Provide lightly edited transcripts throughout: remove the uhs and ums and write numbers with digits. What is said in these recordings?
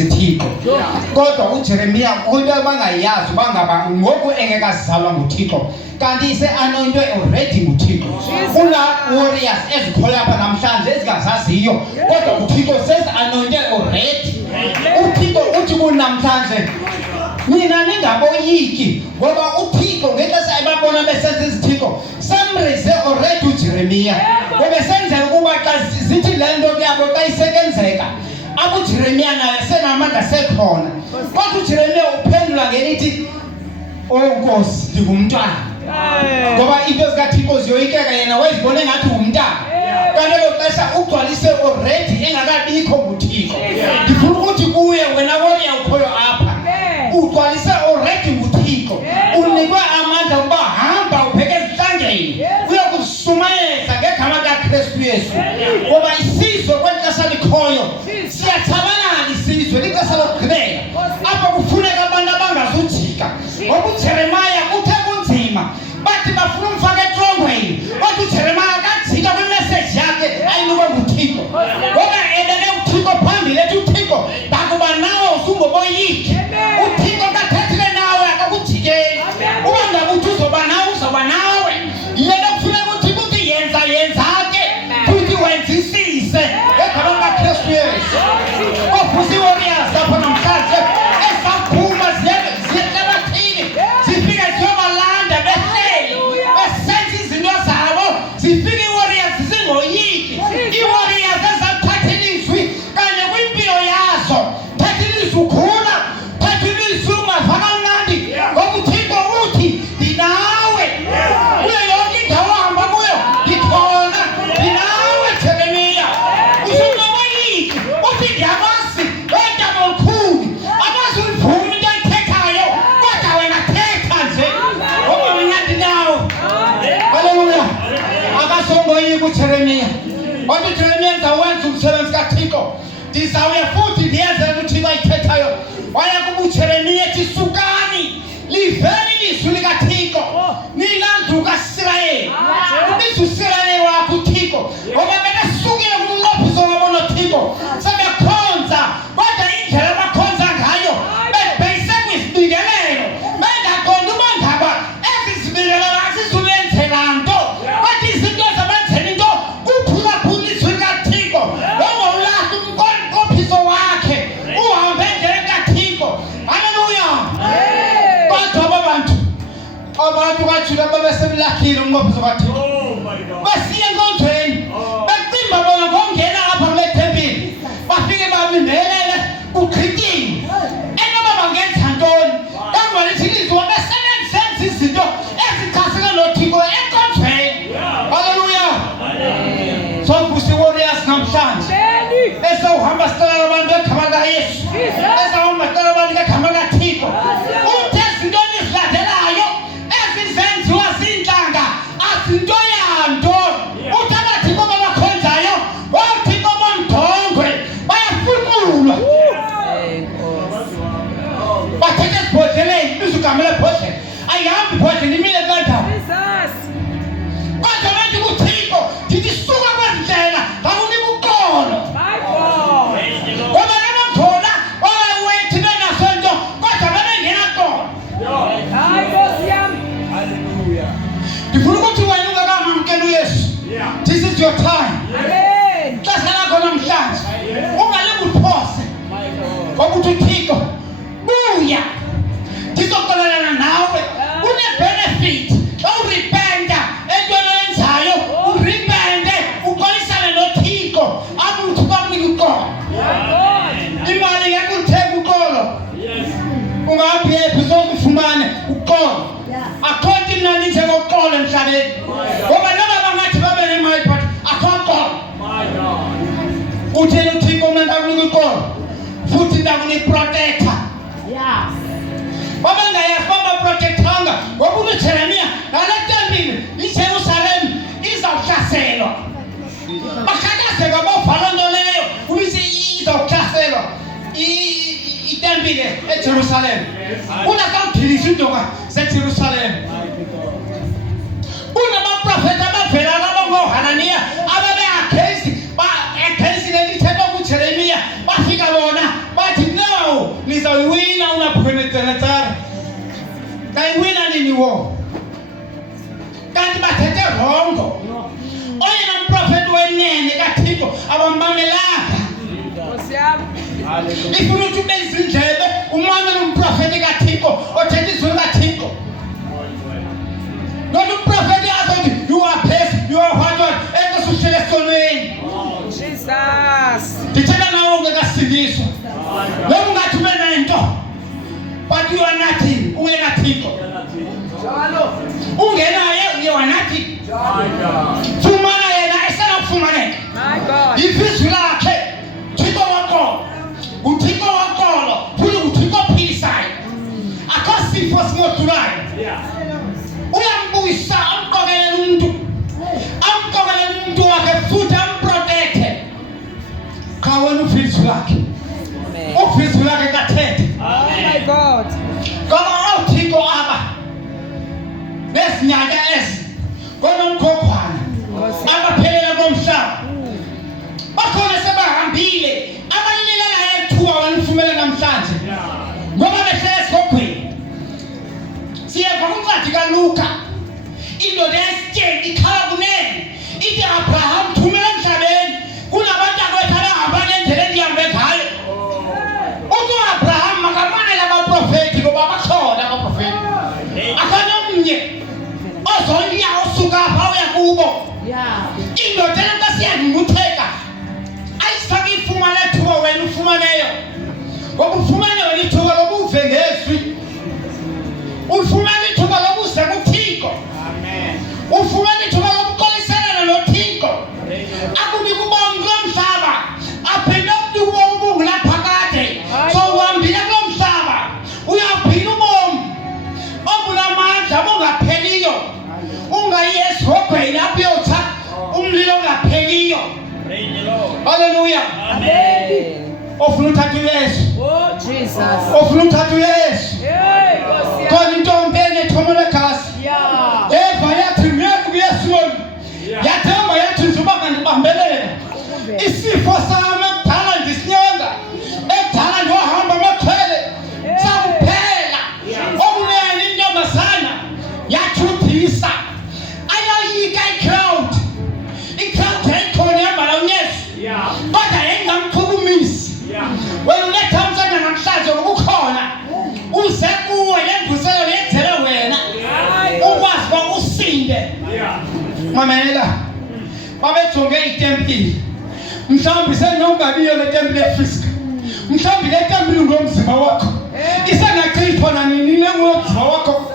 isithixo. Kodwa uJeremiya into abangayazi bangaba ngoku engekazalwa nguThixo kanti ise-anointwe already nguThixo. Kuna warriors ezikhola apha namhlanje ezingazaziyo kodwa uThixo sezi-anointwe already. uThixo uthi kunamhlanje mina ningaboyiki ngoba uThixo ngexesha ebabona besenza izithixo samrize already uJeremiya. Ngoba senzela ukuba xa zithi le nto yabo xa isekenzeka uJeremiya naye senamandla sekhona. Kodwa uJeremiya uphendula ngelithi Nkosi ndingumntwana. Ngoba into zikaThixo ziyoyikeka yena wayezibone ngathi umntana. Kanti lo xesha ugcwalise already engakabikho nguThixo. Ndifuna ukuthi kuye wena warrior ukhoyo apha ugcwalise already nguThixo. Unikwe amandla ukuba hamba ubheke ezihlangeni uyokusumayeza ngegama likaKristu Yesu. Ngoba isizwe kwexesha likhoyo siyathabalala isizwe lixesha lokugqibela apha kufuneka abantu abangazujika. Ngoba uJeremiya uthe kunzima bathi bafuna umfaka etrongweni kodwa uJeremiya akajika kwimeseji yakhe ayinikwe nguThixo. Ngoba ebeke uThixo phambili ethi uThixo ndakuba nawe usungoboyiki. uThixo kathethile nawe akakujikeli. Uba ngabe uthi uzoba nawe yena kufuneka uThixo uthi yenza ke futhi wenzisise ngegama likaKristu Yesu. Ofusi warriors apha namhlanje esaphuma ziyehlabathini zifike ziyobalanda behleli besenza izinto zabo zifike i-warriors zingoyiki. I-warriors ezathatha ilizwi kanye kwimpilo yazo thatha ilizwi ukhula thatha ilizwi ungava kamnandi ngoba uThixo uthi ndinawe kuyo yonke indawo hamba kuyo ndikhona ndinawe Jeremiya. Usungoboyiki uthi ndiyakwazi wentaba olukhulu akwazi ulivuma into ayithethayo kodwa wena thetha nje ngoba mina ndinawe. Haleluya. Akasongoyiki uJeremiya. Kodwa uJeremiya ndizawuwenza umsebenzi kaThixo. Ndizawuya futhi ndiyenzele uThixo ayithethayo. Waya kuba uJeremiya ethi sukani liveni ilizwi likaThixo nina ndlu kaIsrayeli. Ubiza uIsrayeli wakho uThixo ngoba bekesukile kumnqophiso wabo noThixo sebekhonza kodwa indlela abakhonza ngayo bebhekise kwizibingelelo bengaqonda uba ngaba ezi zibingelelo azizubenzela nto kodwa izinto zabenzela into kuphulaphula ilizwi likaThixo. Ongawulahli umnqophiso wakhe uhambe endleleni kaThixo. Haleluya. Kodwa abantu kaJuda babesebulahlile umnqophiso kaThixo. Basiye enkonzweni becimba bona ngongena apha kule thempili bafike babingelele kugqityiwe enoba bangenza ntoni kodwa lithi ilizwi wabesebenza izinto ezichasene noThixo enkonzweni. Haleluya. Sokusi warriors namhlanje esawuhamba sicela abantu ngegama likaYesu esawuhamba sicela abantu ngegama likaThixo. Uthe ezintoni ezilandelayo ezizenziwa zintlanga azinto yanto. Uthi abaThixo babakhonzayo ooThixo bomdongwe bayafukulwa bathethe ezibhodleleni ibiza ugama lebhodlela ayihambi ibhodlela imile kanjani. Kodwa bathi kuThixo ndithi suka kwezindlela ngakunika uqolo. Ngoba nabamdona wayewethi benaso nto kodwa bebengenaqolo. Ndifuna ukuthi wena ungakamamkeli uYesu. This is your time. Xesha lakho namhlanje ungalikuphose ngoba uthi uThixo buya ndizoxolelana nawe une-benefit urepenta entweni oyenzayo urepente uxolisane noThixo abuthi bakunika uqolo. Imali ngeke ulithenge uqolo ungahambi yephi uzokufumane uqolo. Akho nto imnandi njengoqolo emhlabeni ngoba noma bangathi babe nemali but akho qolo. Utheni uThixo mna ndakunika uqolo futhi ndakunika protector. Babengayazi babaprotectanga ngoba uJeremiya ngale tempile iJerusalem izawuhlaselwa. Bakhathazeka bovala nto leyo ukuthi izawuhlaselwa itempile eJerusalem. Unakawudilisa iindoka zeJerusalem. Kunabaprofeti abavela abangoHananiya ababe-against leli thetha kuJeremiya bafika bona bathi no wina nini wo kanti bathethe rongo oyena umprofeti wenene kaThixo abambamelanga ifuna ukuthi ube izindlebe umamele umprofeti kaThixo othetha izwi likaThixo not umprofeti azothi you are blessed you are what enkosushele esonweni Jesus ndithanda nawe ngekasindiswa noma ungathi ube nento but you are nothing ungena Thixo ungenaye you are nothing fumana yena esanakufumaneka my God ifizwi lakhe Thixo wakho uThixo wakho futhi uThixo philisayo akho sifo simodulayo uyambuyisa amqokelela umuntu wakhe futhi amprotecte xa wena ufizwi lakhe ufizwi lakhe kathethe oh my God ngoba uThixo aba nesinyanya esi konomkhokhwana abaphelela komhlaba bakhona sebahambile abalilela ethuka wanifumela namhlanje ngoba behlele esikhokhweni siyeva kuncwadi kaLuka indoda yasitshela ikhala kunene ithi Abraham thumela emhlabeni kunabantu akwethu abahamba ngendlela endihambe ngayo uthi Abraham makamanele abaprofeti ngoba bakhona abaprofeti akanomnye ozoliya osuka apha uya kubo indoda entasiyangimutheka ayisifake ifuma lethuba wena ufumaneyo ngoba ufumane wena ithuba lobuve ngezwi ufumane ithuba lobuze kuThixo ufumane ithuba lobuxoliselana noThixo akubi kubomi kulomhlaba aphinde ukuba ubungu laphakade so uhambile kulomhlaba uyaphila ubomi obulamandla bungapheliyo ungayi esihogweni apho uyotha umlilo ongapheliyo haleluya amen ofuna uthatha uYesu oh Jesus ofuna uthatha uYesu hey Nkosi khona intombi enethomela egasi eva yathi ngeke uYesu yathemba yathi njengoba ngandibambelela isifo sami ekudala ndisinyonga ekudala ndohamba amakhwele sakuphela okunene intombazana yathudisa ayayika i-crowd yayikhona ihamba la uYesu kodwa yayingamchukumisi wena uletha umsana namhlanje ngokukhona uze kuwe lembuselo yenzele wena ukwazi uba usinde mamela babejonge itempile mhlawumbe senongabiyo le tempile eFriska mhlawumbe le tempile ngomzimba wakho isengachithwa nanini ngomzimba wakho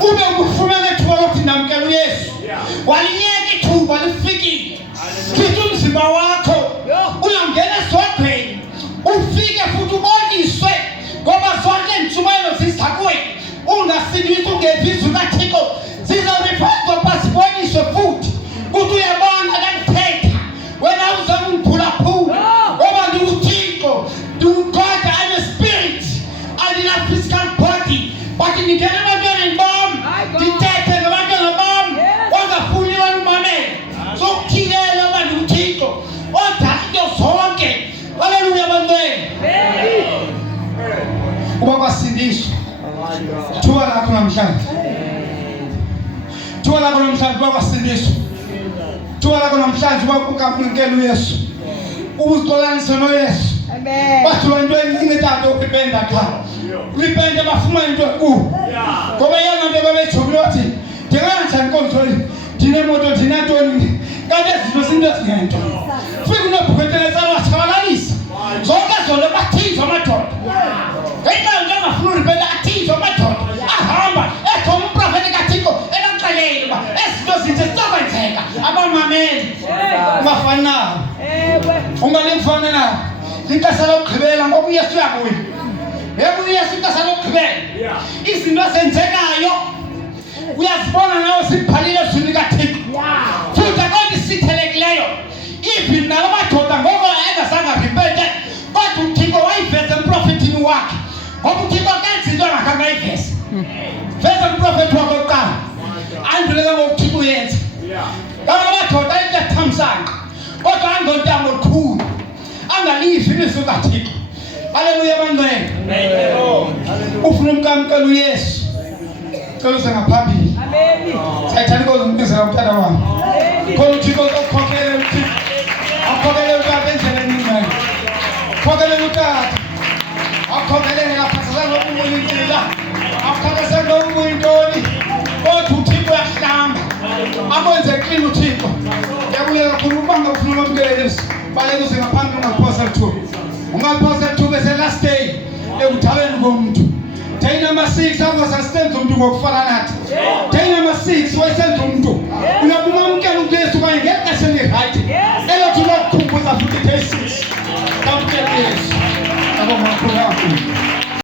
ube kufumene ithuba lokuthi namkela uYesu walinyeka ithuba lifikile khithi umzimba wakho uyangena esogweni ufike futhi uboniswe ngoba zonke intshumayelo zizakuwe ungasindiswa ungevizwi kaThixo zizorifazwa basiboniswe futhi kuthi uyabona kakuthetha wena uzangiphulaphula ngoba ndiuThixo ndiuGod I'm a spirit andina physical body but ngingena ebantwaneni bami ndithethe ngabantwana bami wangafuni wena umamele sokuthilele uba ndiuThixo odala into zonke haleluya bantwana uba kwasindiswa thuba lakho namhlanje thuba lakho namhlanje uba kwasindiswa thuba lakho namhlanje uba ukamkela uYesu uzixolanise noYesu amen bathi bantwana incedade ukurepenta qha repente bafumana into enkulu ngoba yena nto babejobile wathi ndinganjani nkonzoli ndinemoto ndinantoni kanti ezinto zinto ezingento fika unobhuketelezana watshabalalisa zonke zona bathinjwa amadoda ngenxa nto angafuna urepenta athinjwa amadoda ahamba ekhona umprofeti kaThixo enaxelele uba ezinto zinto zizokwenzeka abamameli ungafani nabo ungalimfana nabo ixesha lokugqibela ngoba uYesu uyabuya yebo uYesu ixesha lokugqibela izinto ezenzekayo uyazibona nawe zibhalile ezwini likaThixo futhi akho isithelekileyo even nalo madoda ngoba engazange repente kodwa uThixo wayiveza emprofetini wakhe ngoba uThixo kenza into angakhange ayiveze veza umprofeti wakhe kuqala anduleka ngokuThixo uyenza ngaba madoda ayithamsanqa kodwa angontambo olukhulu angalivi ilizwi likaThixo haleluya bantwana ufuna umkamkela uYesu Seluse ngaphambili. Amen. Sayithanda ukuzimizela umntana wami. Amen. Khona uThixo uzokukhokhela uThixo. Akhokhele utata endleleni engcwele. Akhokhele utata. Akhokhele lapha sazalobuye intila. Akhokhele lobuye intoni. Othi uThixo uyahlamba. Akwenze clean uThixo. Yabuye kakhulu ubanga ufuna ukumkelelisa. Baleke uze ngaphambi ungaphosa lithuba. Ungaphosa lithuba ese last day ekuthabeni komuntu. Day number 6 akusasenza umuntu ngokufana nathi. Day number 6 wayesenza umuntu. Uyabumamkela uJesu kanye ngexesha eli-right. Elothi lokukhumbuza futhi day 6. Kamkela Yesu. Abo makhulu.